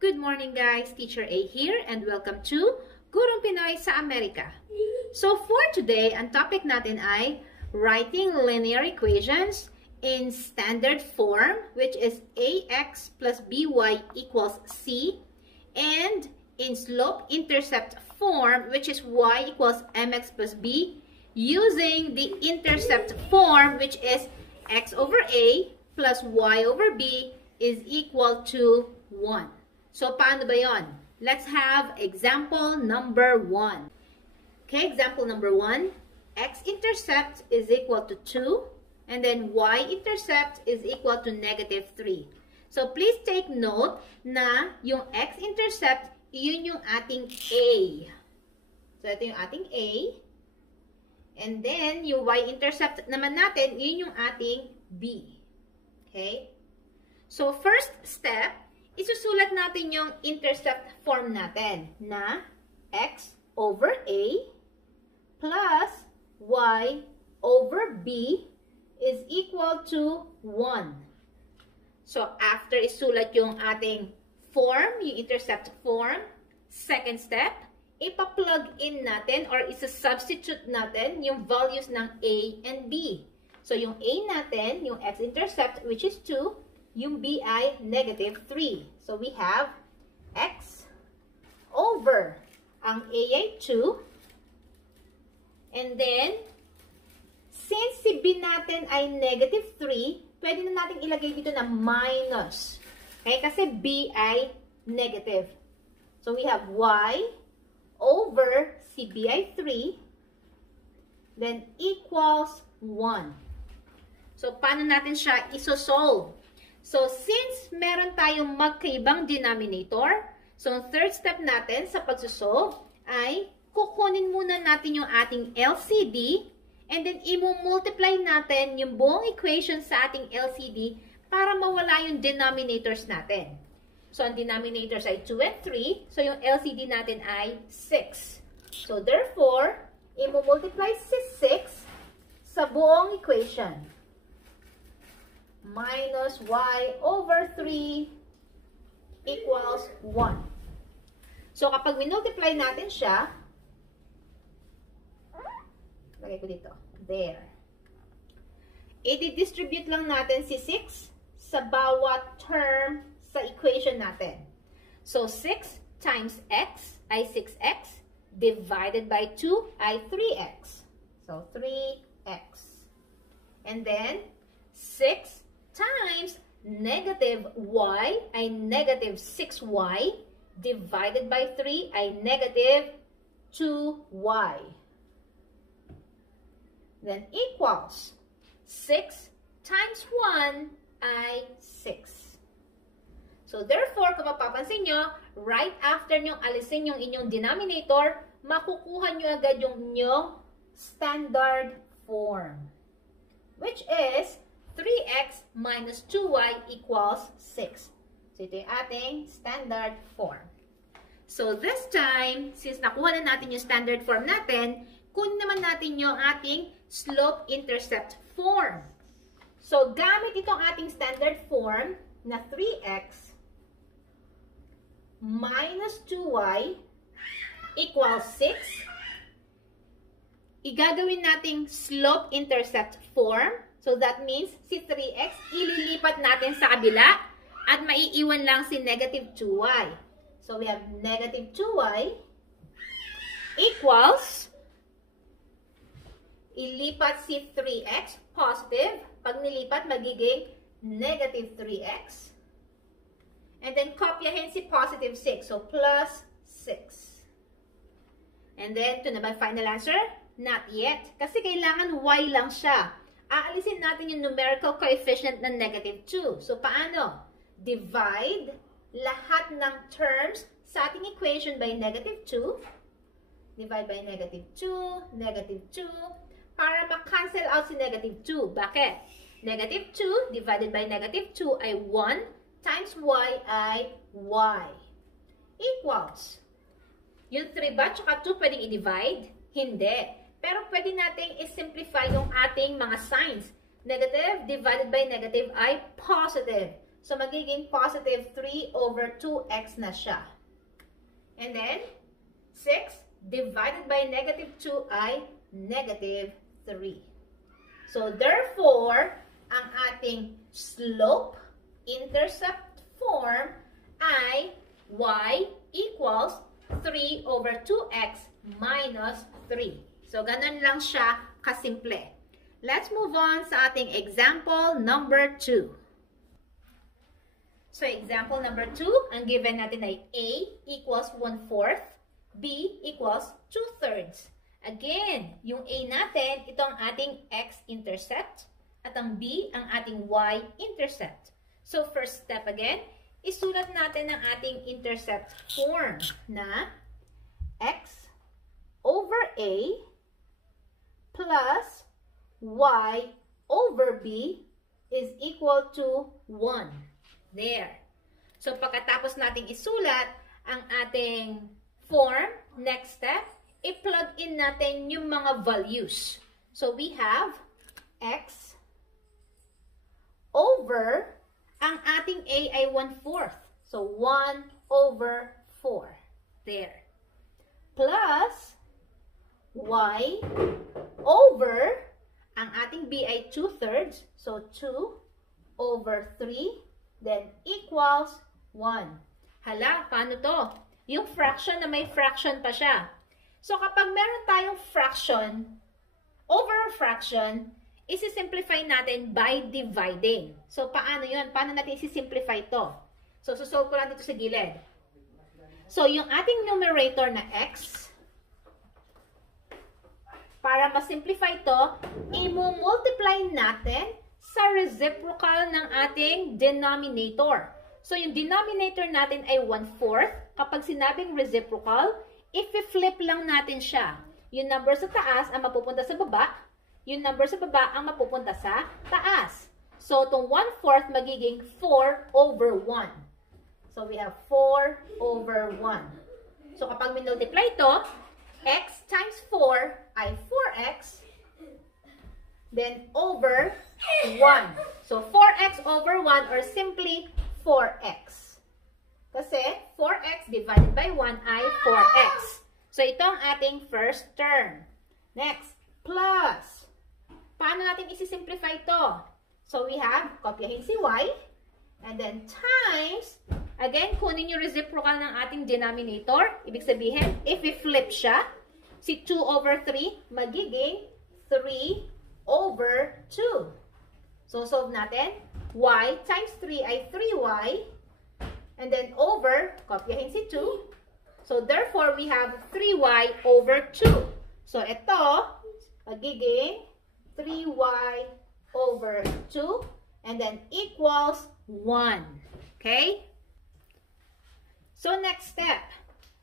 Good morning guys, Teacher A here and welcome to Gurong Pinoy sa Amerika. So for today, ang topic natin ay writing linear equations in standard form, which is ax plus by equals c, and in slope-intercept form, which is y equals mx plus b, using the intercept form, which is x over a plus y over b is equal to 1. So, paano ba yon? Let's have example number 1. Okay, example number 1. X-intercept is equal to 2. And then y-intercept is equal to negative 3. So, please take note na yung x-intercept, yun yung ating A. So, ito yung ating A. And then, yung y-intercept naman natin, yun yung ating B. Okay? So, first step, isusulat natin yung intercept form natin na x over a plus y over b is equal to 1. So, after isulat yung ating form, yung intercept form, second step, ipa-plug in natin or isa-substitute natin yung values ng a and b. So, yung a natin, yung x-intercept, which is 2, yung b ay negative 3. So, we have x over ang a ay 2. And then, since si b natin ay negative 3, pwede na natin ilagay dito na minus. Okay? Kasi b ay negative. So, we have y over si b ay 3. Then, equals 1. So, paano natin siya isosolve? So, since meron tayong magkaibang denominator, so, third step natin sa pagsusolve ay kukunin muna natin yung ating LCD and then i-multiply natin yung buong equation sa ating LCD para mawala yung denominators natin. So, ang denominators ay 2 and 3. So, yung LCD natin ay 6. So, therefore, i-multiply si 6 sa buong equation. Minus y over 3 equals 1. So, kapag minultiply natin siya, lagay ko dito, there. I-distribute lang natin si 6 sa bawat term sa equation natin. So, 6 times x ay 6x divided by 2 ay 3x. So, 3x. And then, 6 times negative y ay negative 6y divided by 3 ay negative 2y. Then equals 6 times 1 ay 6. So therefore, kung mapapansin nyo, right after nyong alisin yung inyong denominator, makukuha nyo agad yung inyong standard form, which is 3x minus 2y equals 6. So, ito yung ating standard form. So, this time, since nakuha na natin yung standard form natin, kunin naman natin yung ating slope-intercept form. So, gamit itong ating standard form na 3x minus 2y equals 6, igagawin nating slope-intercept form. So, that means si 3x, ililipat natin sa kabila at maiiwan lang si negative 2y. So, we have negative 2y equals, ilipat si 3x, positive. Pag nilipat, magiging negative 3x. And then, kopyahin si positive 6. So, plus 6. And then, ito na ba final answer? Not yet. Kasi kailangan y lang siya. Aalisin natin yung numerical coefficient na negative 2. So, paano? Divide lahat ng terms sa ating equation by negative 2. Divide by negative 2, negative 2, para ma-cancel out si negative 2. Bakit? Negative 2 divided by negative 2 ay 1 times y ay y. Equals. Yung 3 ba tsaka 2 pwedeng i-divide? Hindi. Pero pwede nating i-simplify yung ating mga signs. Negative divided by negative ay positive. So, magiging positive 3 over 2x na siya. And then, 6 divided by negative 2 ay negative 3. So, therefore, ang ating slope-intercept form ay y equals 3 over 2x minus 3. So, ganun lang siya kasimple. Let's move on sa ating example number 2. So, example number 2, ang given natin ay a equals 1/4, b equals 2/3. Again, yung a natin, ito ang ating x-intercept, at ang b, ang ating y-intercept. So, first step again, isulat natin ang ating intercept form na x over a plus y over b is equal to 1. There. So, pagkatapos nating isulat ang ating form, next step, i-plug in natin yung mga values. So, we have x over, ang ating a ay 1/4. So, 1 over 4. There. Plus, y over, ang ating b ay 2/3. So, 2 over 3. Then, equals 1. Hala, paano to? Yung fraction na may fraction pa siya. So, kapag meron tayong fraction over a fraction, isi-simplify natin by dividing. So, paano yun? Paano natin isi-simplify to? So, susolve ko lang dito sa gilid. So, yung ating numerator na x, para ma-simplify to, i-multiply natin sa reciprocal ng ating denominator. So, yung denominator natin ay 1/4. Kapag sinabing reciprocal, i-flip lang natin siya. Yung number sa taas ang mapupunta sa baba, yung number sa baba ang mapupunta sa taas. So, itong 1/4 magiging 4 over 1. So, we have 4 over 1. So, kapag minultiply ito, x times 4 ay 4x, then over 1. So, 4x over 1 or simply 4x. Kasi 4x divided by 1 ay 4x. So, ito ang ating first term. Next, plus. Paano natin isi-simplify ito? So, we have, kopyahin si y, and then times, again, kunin yung reciprocal ng ating denominator. Ibig sabihin, if we flip siya, si 2 over 3, magiging 3 over 2. So, solve natin. Y times 3 ay 3y. And then over, kopyahin si 2. So, therefore, we have 3y over 2. So, ito, magiging 3y over 2. And then equals 1. Okay? So, next step.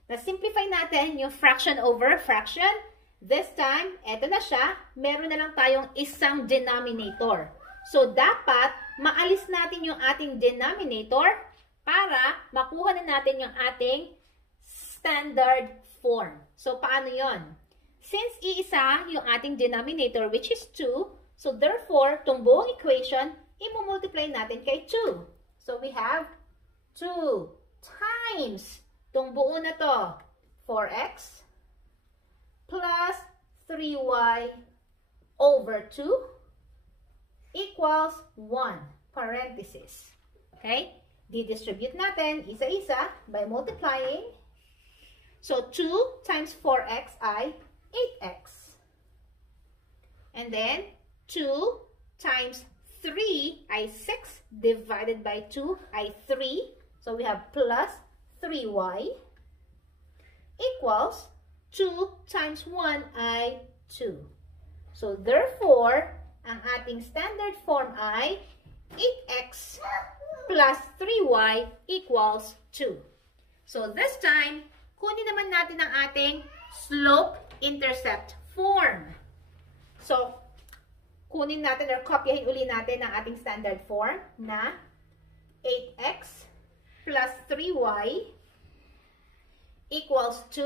Na-simplify natin yung fraction over fraction. This time, eto na siya. Meron na lang tayong isang denominator. So, dapat maalis natin yung ating denominator para makuha na natin yung ating standard form. So, paano yon? Since iisa yung ating denominator, which is 2, so therefore, itong buong equation, i-multiply natin kay 2. So, we have 2 times itong buo na to, 4x plus 3y over 2 equals 1, parenthesis. Okay? Didistribute natin isa-isa by multiplying. So, 2 times 4x ay 8x. And then, 2 times 3 ay 6 divided by 2 ay 3. So, we have plus 3y equals 2 times 1 ay 2. So, therefore, ang ating standard form ay 8x plus 3y equals 2. So, this time, kunin naman natin ang ating slope-intercept form. So, kunin natin or kopyahin uli natin ang ating standard form na 8x plus 3y equals 2.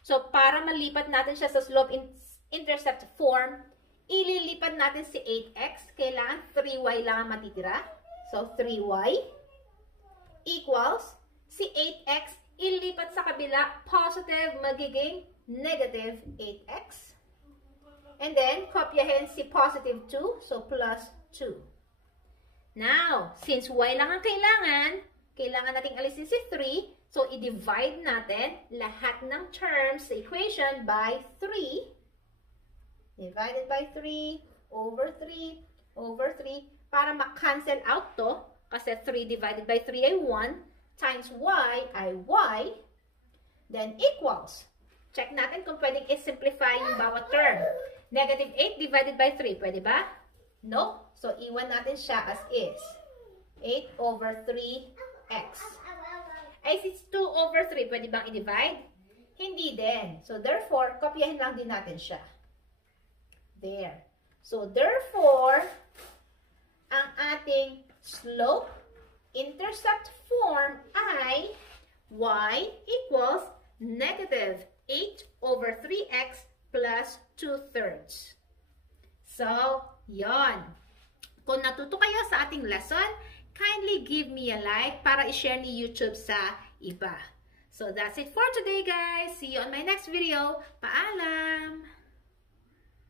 So, para malipat natin siya sa slope-intercept form, ililipat natin si 8x. Kailangan 3y lang ang matitira. So, 3y equals si 8x, ilipat sa kabila, positive, magiging negative 8x. And then, kopyahin si positive 2, so plus 2. Now, since y lang ang kailangan nating alisin si 3, so i-divide natin lahat ng terms sa equation by 3. Divided by 3 over 3 over 3 para ma-cancel out to kasi 3 divided by 3 ay 1 times y ay y, then equals. Check natin kung pwedeng i-simplify yung bawat term. Negative 8 divided by 3, pwede ba? No. So, iwan natin siya as is. 8 over 3x. Ay, since 2 over 3, pwede bang i-divide? Hindi din. So, therefore, kopyahin lang din natin siya. There. So, therefore, ang ating slope-intercept form ay y equals negative 8 over 3x plus 2/3. So, yon. Kung natuto kayo sa ating lesson, kindly give me a like para i-share ni YouTube sa iba. So, that's it for today, guys. See you on my next video. Paalam!